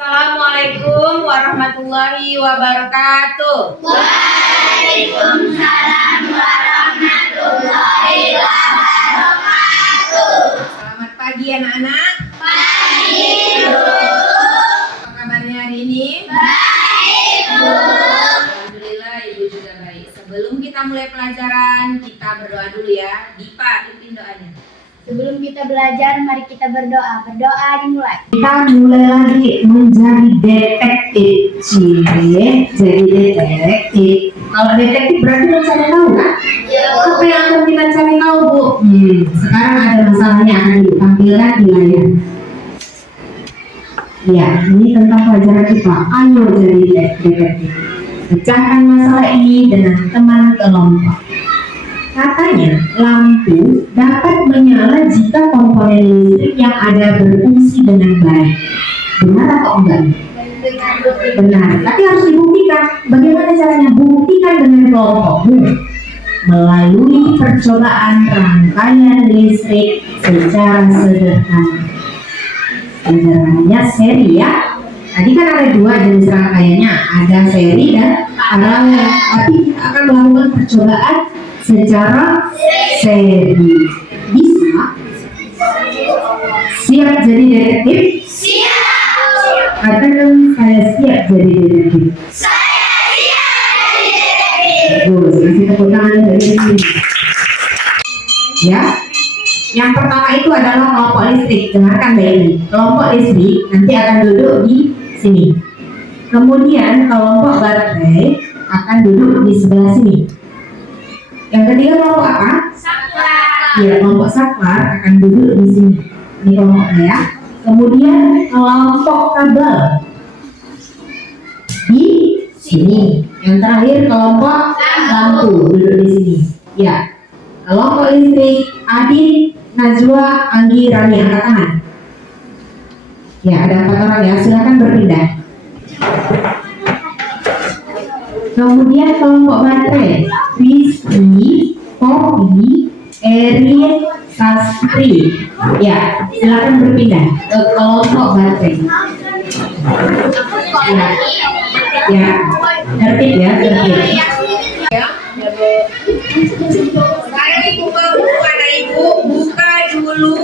Assalamualaikum warahmatullahi wabarakatuh. Waalaikumsalam warahmatullahi wabarakatuh. Selamat pagi anak-anak. Pagi, Bu. Apa kabarnya hari ini? Baik, Bu. Alhamdulillah Ibu juga baik. Sebelum kita mulai pelajaran, kita berdoa dulu ya. Dipa, pimpin doanya. Sebelum kita belajar, mari kita berdoa. Berdoa dimulai. Kita mulai lagi menjadi detektif. Jadi detektif. Kalau detektif berarti mencari tahu kan? Apa yang akan kita cari tahu, Bu? Sekarang ada masalahnya akan ditampilkan di layar. Ya, ini tentang pelajaran IPA. Ayo jadi detektif. Pecahkan masalah ini dengan teman kelompok. Katanya, lampu dapat menyala jika komponen listrik yang ada berfungsi dengan baik. Benar atau enggak? Benar, tapi harus dibuktikan. Bagaimana caranya? Buktikan dengan kelompokmu melalui percobaan rangkaian listrik secara sederhana. Sederhananya seri ya. Tadi kan ada dua jenis rangkaiannya, ada seri dan paralel. Tapi kita akan melakukan percobaan secara seri. Bisa? Siap jadi detektif? Siap. Katakan saya siap jadi detektif. Saya siap jadi detektif. Bagus, kasih tepuk tangan dari sini. Ya, yang pertama itu adalah kelompok listrik. Dengarkan baik-baik. Kelompok listrik nanti akan duduk di sini. Kemudian kelompok baterai akan duduk di sebelah sini. Yang ketiga kelompok apa? Saklar. Ya, kelompok saklar akan duduk di sini. Ini kelompoknya ya. Kemudian kelompok kabel di sini. Yang terakhir kelompok lampu duduk di sini. Ya. Kelompok listrik Adit, Najwa, Anggi, Rani, angkat tangan. Ya, ada 4 orang ya. Silakan berpindah. Kemudian kelompok baterai Rizky, Poppy, Erin, Sastri. Ya, silakan berpindah ke kelompok baterai. Ya, tertib ya, tertib. Sekarang Ibu anak Ibu buka dulu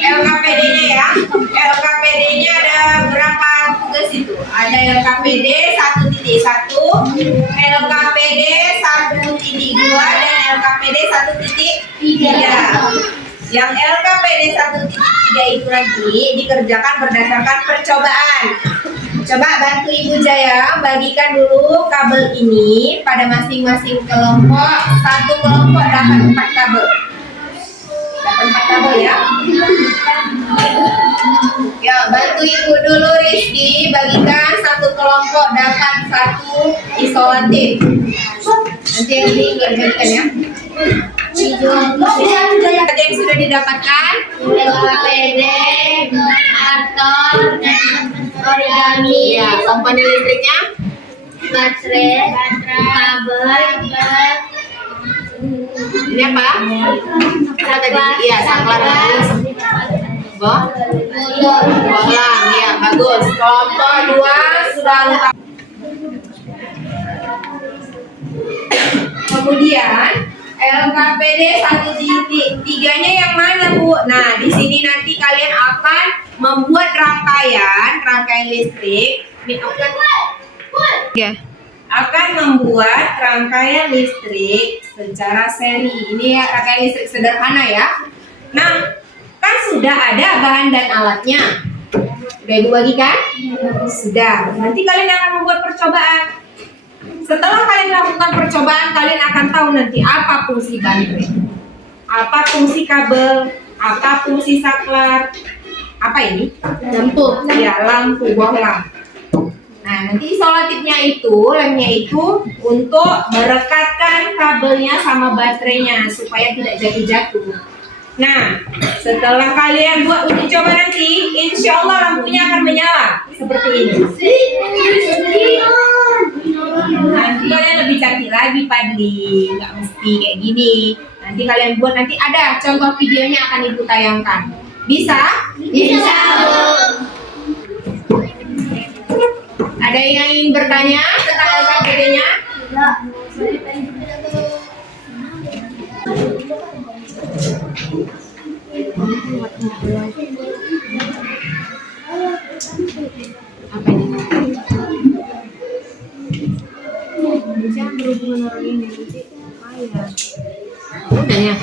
LKPD-nya ya. LKPD-nya ada berapa tugas itu? Ada LKPD 1.1, LKPD 1.2 dan LKPD 1.3. Yang LKPD 1.3 itu nanti dikerjakan berdasarkan percobaan. Coba bantu Ibu Jaya bagikan dulu kabel ini pada masing-masing kelompok. Satu kelompok dapat 4 kabel. Dapat 4 kabel ya. Ya, bantu Ibu dulu Rizky bagikan satu kelompok dapat 1 isolatif. Nanti yang ini bagikan ya. Ada yang sudah didapatkan? LKPD, karton, origami, Ya, komponen listriknya? baterai, kabel, Ini apa? Apa tadi? Iya, saklar bagus. Bohlam, ya bagus. Kelompok 2 sudah lengkap. Kemudian LKPD 1.3-nya yang mana, Bu? Nah, di sini nanti kalian akan membuat rangkaian listrik. Ya. Akan membuat rangkaian listrik secara seri. Ini ya rangkaian listrik sederhana ya. Nah, kan sudah ada bahan dan alatnya. Sudah Ibu bagikan? Sudah. Nanti kalian akan membuat percobaan. Setelah kalian melakukan percobaan, kalian akan tahu nanti apa fungsi baterai, apa fungsi kabel, apa fungsi saklar, apa ini? Lampu. Ya, lampu bohlam. Nah, nanti isolatifnya itu, lemnya itu untuk merekatkan kabelnya sama baterainya supaya tidak jatuh-jatuh. Nah, setelah kalian buat uji coba nanti, insya Allah lampunya akan menyala seperti ini. Nanti kalian lebih cantik lagi, Padli. Nggak mesti kayak gini. Nanti kalian buat, nanti ada contoh videonya akan Ibu tayangkan. Bisa? bisa, Bu. Ada yang ingin bertanya tentang LKPD-nya? Apa ini? Jangan berhubungan orang ini nanti payah. Udah ya.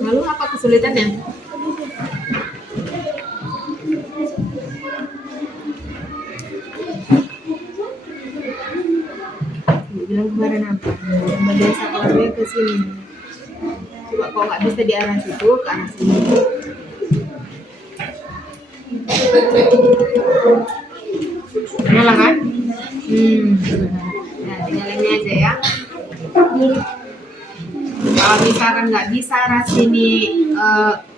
Lalu apa kesulitannya? Bilang kemarin apa? Bagian sakularnya ke sini. Coba kalau nggak bisa di arah situ, ke arah sini. Nyala kan? Nah, tinggal ini aja ya. Kalau misalkan nggak bisa arah sini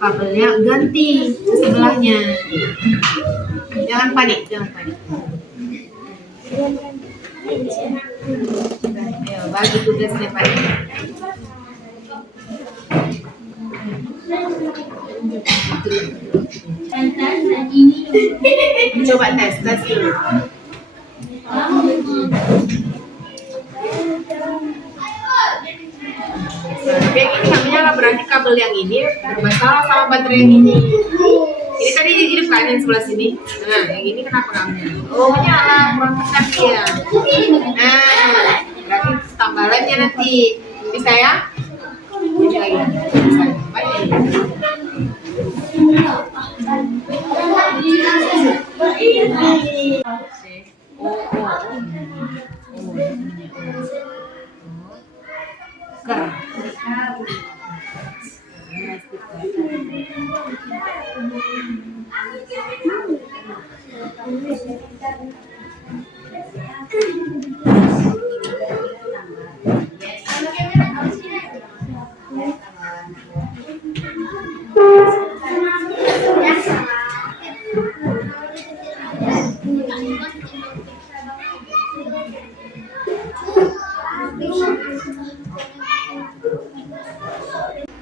kabelnya, ganti ke sebelahnya. Jangan panik, jangan panik. Ayo, bagi tugasnya Pak. Coba tes dulu. Yang ini nggak menyala, berarti kabel yang ini bermasalah sama baterai yang ini. Ini tadi dihidupkan yang sebelah sini. Nah, yang ini kenapa nggak menyala? Oh, menyala, kurang tekan dia. Nah, berarti tambalannya nanti bisa ya? Ini lagi. Bisa.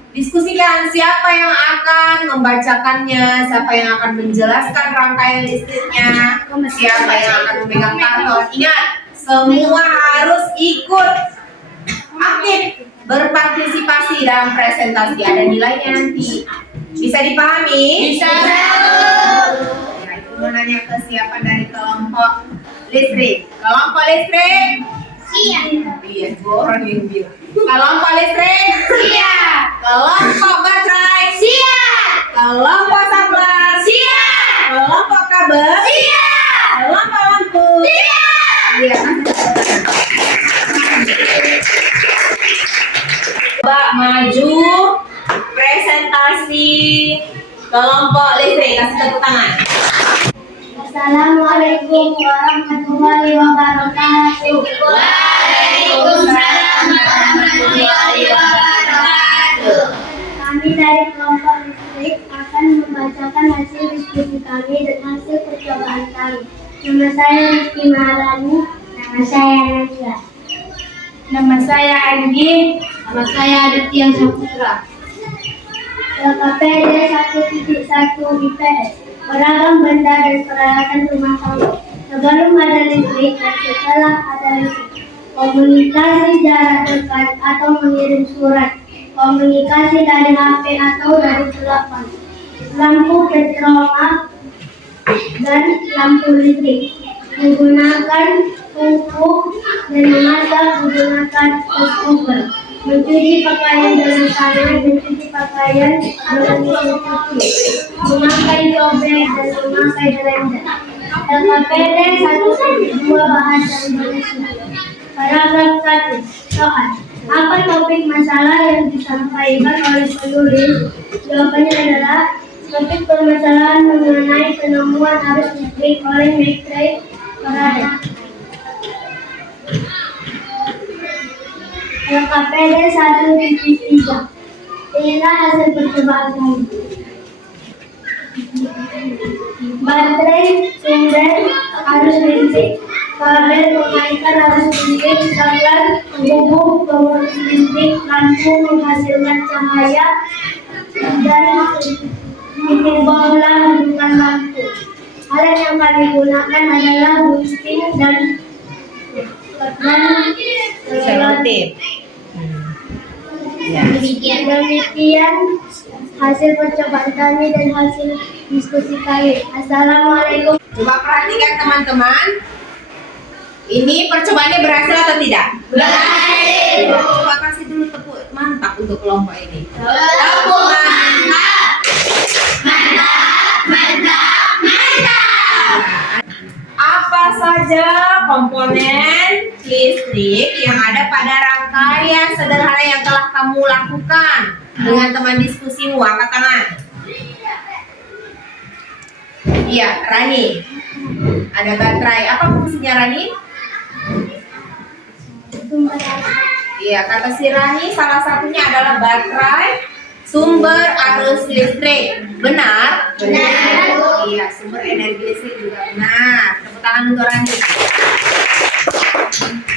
Diskusikan siapa yang akan membacakannya, siapa yang akan menjelaskan rangkaian listriknya, siapa yang akan memegang karton. Ingat, semua harus ikut aktif berpartisipasi dalam presentasi. Ada nilainya nanti. Bisa dipahami? Bisa. Ya, itu mau nanya ke siapa dari kelompok listrik. Kelompok listrik? Iya. Iya, dua orang yang bilang. Kelompok listrik? Siap. Kelompok baterai? Siap. Kelompok saklar? Siap. Kelompok kabel? Siap. Kelompok lampu? Siap. Iya. Coba maju presentasi kelompok listrik. Kasih tepuk tangan. Assalamualaikum warahmatullahi wabarakatuh. Waalaikumsalam warahmatullahi wabarakatuh. Kami dari kelompok listrik akan membacakan hasil diskusi kami dan hasil percobaan kami. Nama saya Rizky Maharani. Nama saya Nadia. Nama saya Anggi. Nama saya Aditya Saputra. LKPD 1.1 IPS. Beragam benda dan peralatan rumah tangga. Sebelum ada listrik dan setelah ada listrik. Komunikasi jarak dekat atau mengirim surat. Komunikasi dari HP atau dari telepon. Lampu petromak dan lampu listrik. Menggunakan tungku dan memasak menggunakan cooker. Mencuci pakaian dengan tangan, mencuci pakaian dengan mesin cuci, memakai cobek dan memakai blender. LKPD 1.2 Bahasa Indonesia. Paragraf 1. Soal. Apa topik masalah yang disampaikan oleh penulis? Jawabannya adalah topik permasalahan mengenai penemuan arus listrik oleh McCray Faraday. LKPD 1.3. Inilah hasil percobaan kami. Baterai sumber arus listrik, kabel mengaitkan arus listrik, saklar menghubung pengurus listrik, lampu menghasilkan cahaya, dan titik bola hubungan lampu. Alat yang kami gunakan adalah gunting dan selotip. Ya. demikian hasil percobaan kami dan hasil diskusi kami. Assalamualaikum. Coba perhatikan teman-teman. Ini percobaannya berhasil atau tidak? Berhasil. Coba kasih dulu tepuk mantap untuk kelompok ini. Tepuk mantap. Mantap, mantap, mantap. Apa saja komponen listrik yang ada pada rangkaian sederhana yang telah kamu lakukan dengan teman diskusimu? Angkat tangan. Iya, Rani. Ada baterai. Apa fungsinya, Rani? Iya, kata si Rani salah satunya adalah baterai sumber arus listrik. Benar? Benar. Iya, sumber energi listrik juga benar. Tepuk tangan untuk Rani.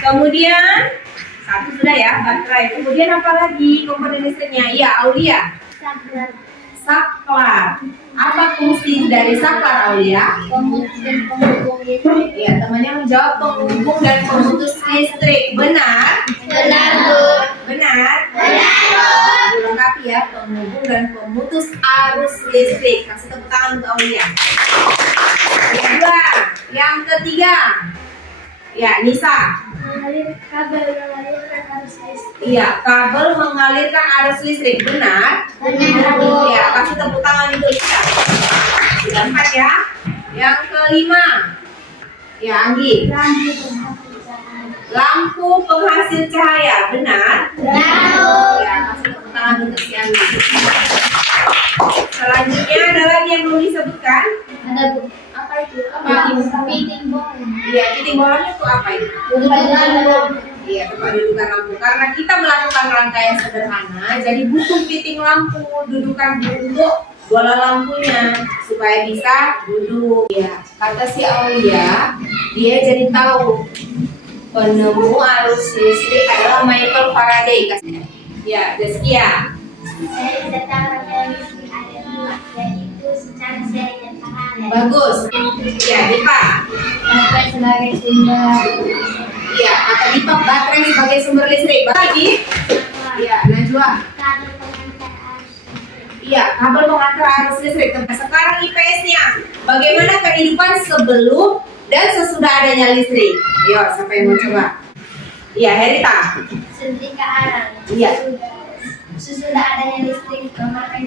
Kemudian satu sudah ya, baterai. Kemudian apa lagi komponen listriknya? Iya, Aulia. Saklar. Apa fungsi dari saklar, Aulia? Iya, temannya menjawab penghubung dan pemutus listrik. Benar? Benar, Bu. Benar? Benar. Lengkapi ya, penghubung dan pemutus arus listrik. Kasih tepuk tangan untuk Aulia. Yang kedua, yang ketiga. Ya, Nisa. Kabel mengalirkan arus listrik. Iya, kabel mengalirkan arus listrik. Benar? Benar, Bu. Iya, kasih tepuk tangan untuk Nisa. Sudah 4 ya. Yang kelima. Ya, Anggi. Lampu penghasil cahaya. Benar? Benar, Bu. Ya, kasih tepuk tangan untuk si Anggi. Selanjutnya ada lagi yang belum disebutkan. Ada, Bu. Apa itu? Apa? Piting bong. Iya, titik bolanya itu apa itu? Iya, tempat dudukan lampu. Karena kita melakukan rangkaian sederhana, jadi butuh fitting lampu, dudukan untuk bola lampunya supaya bisa duduk. Ya, kata si Aulia, dia jadi tahu penemu arus listrik adalah Michael Faraday. Ya, Zaskia. Seri secara listrik ada dua, yaitu secara seri dan paralel. Bagus. Ya, Dipa. Baterai sebagai sumber. Iya, kata Dipa baterai sebagai sumber listrik. Lagi? Iya, Najwa. Kabel pengantar arus. Iya, kabel pengantar arus listrik. Sekarang IPS-nya, bagaimana kehidupan sebelum dan sesudah adanya listrik? Ayo, siapa yang mau coba? Iya, Herita. Setrika arang. Iya. Sesudah adanya listrik, memakai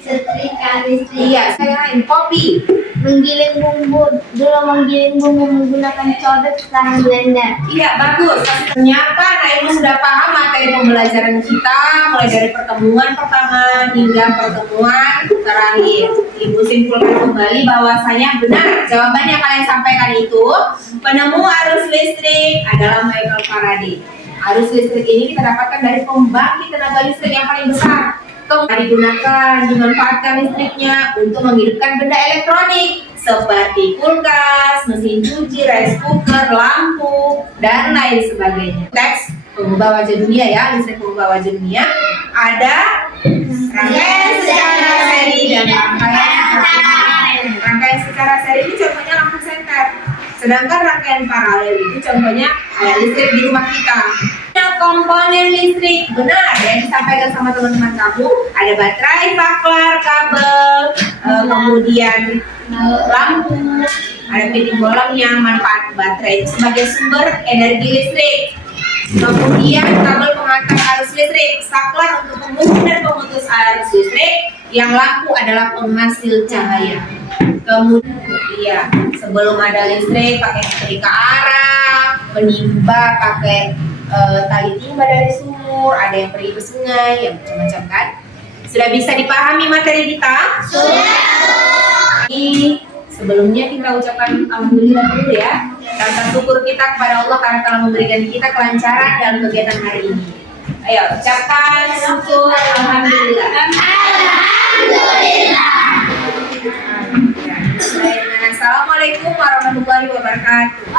setrika listrik. Iya, saya lain kopi. Menggiling bumbu. Dulu menggiling bumbu menggunakan cobek, sekarang blender. Iya, bagus. Ternyata Nah Ibu sudah paham materi pembelajaran kita mulai dari pertemuan pertama hingga pertemuan terakhir. Ibu simpulkan kembali bahwasanya benar jawaban yang kalian sampaikan itu penemu arus listrik adalah Michael Faraday. Arus listrik ini kita dapatkan dari pembangkit tenaga listrik yang paling besar. Kemudian digunakan, dimanfaatkan listriknya untuk menghidupkan benda elektronik seperti kulkas, mesin cuci, rice cooker, lampu, dan lain sebagainya. Teks pengubah wajah dunia ya, listrik pengubah wajah dunia. Ada rangkaian secara seri dan rangkaian secara seri itu contohnya lampu senter. Sedangkan rangkaian paralel itu contohnya ada listrik di rumah kita. Komponen listrik benar yang disampaikan sama teman-teman kamu ada baterai, saklar, kabel, kemudian lampu, ada fitting bolongnya. Manfaat baterai itu sebagai sumber energi listrik. Kemudian kabel pengantar arus listrik, saklar untuk penghubung dan pemutus arus listrik, yang lampu adalah penghasil cahaya. Kemudian iya, sebelum ada listrik pakai setrika arang, penimba pakai tali timba dari sumur, ada yang pergi ke sungai, yang macam-macam kan. Sudah bisa dipahami materi kita? Sudah. Sebelumnya kita ucapkan alhamdulillah dulu ya. Rasa syukur kita kepada Allah karena telah memberikan kita kelancaran dalam kegiatan hari ini. Ayo ucapkan syukur alhamdulillah. Alhamdulillah. Assalamualaikum warahmatullahi wabarakatuh.